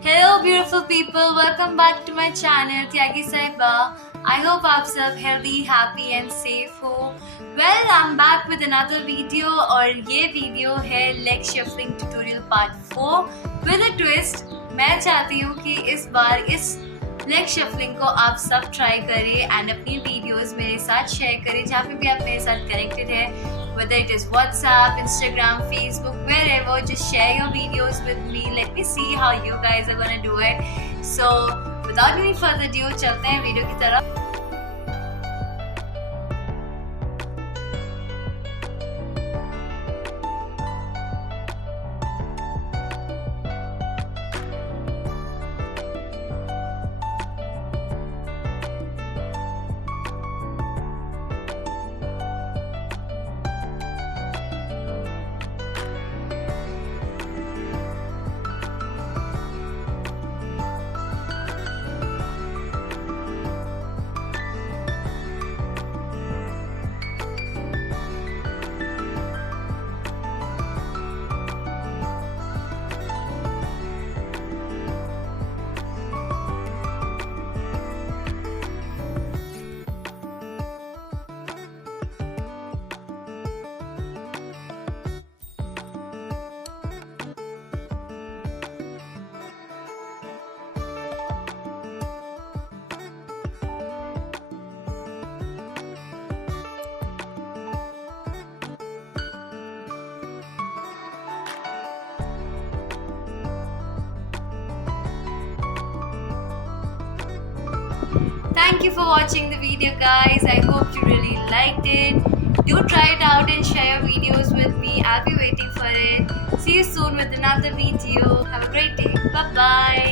Hello beautiful people, welcome back to my channel Tyagi Saheba. I hope आप सब healthy, happy and safe हो. Well, I'm back with another video और ये video है leg shuffling tutorial part 4 with a twist. मैं चाहती हूँ कि इस बार इस लेग शफलिंग को आप सब ट्राई करें एंड अपनी वीडियोस मेरे साथ शेयर करें जहाँ पे भी आप मेरे साथ कनेक्टेड है, whether it is WhatsApp, Instagram, Facebook, wherever. Just share your videos with me. Let me see how you guys are gonna do it. So without any further ado, चलते हैं वीडियो की तरफ. Thank you for watching the video, guys. I hope you really liked it. Do try it out and share your videos with me. I'll be waiting for it. See you soon with another video. Have a great day. Bye bye.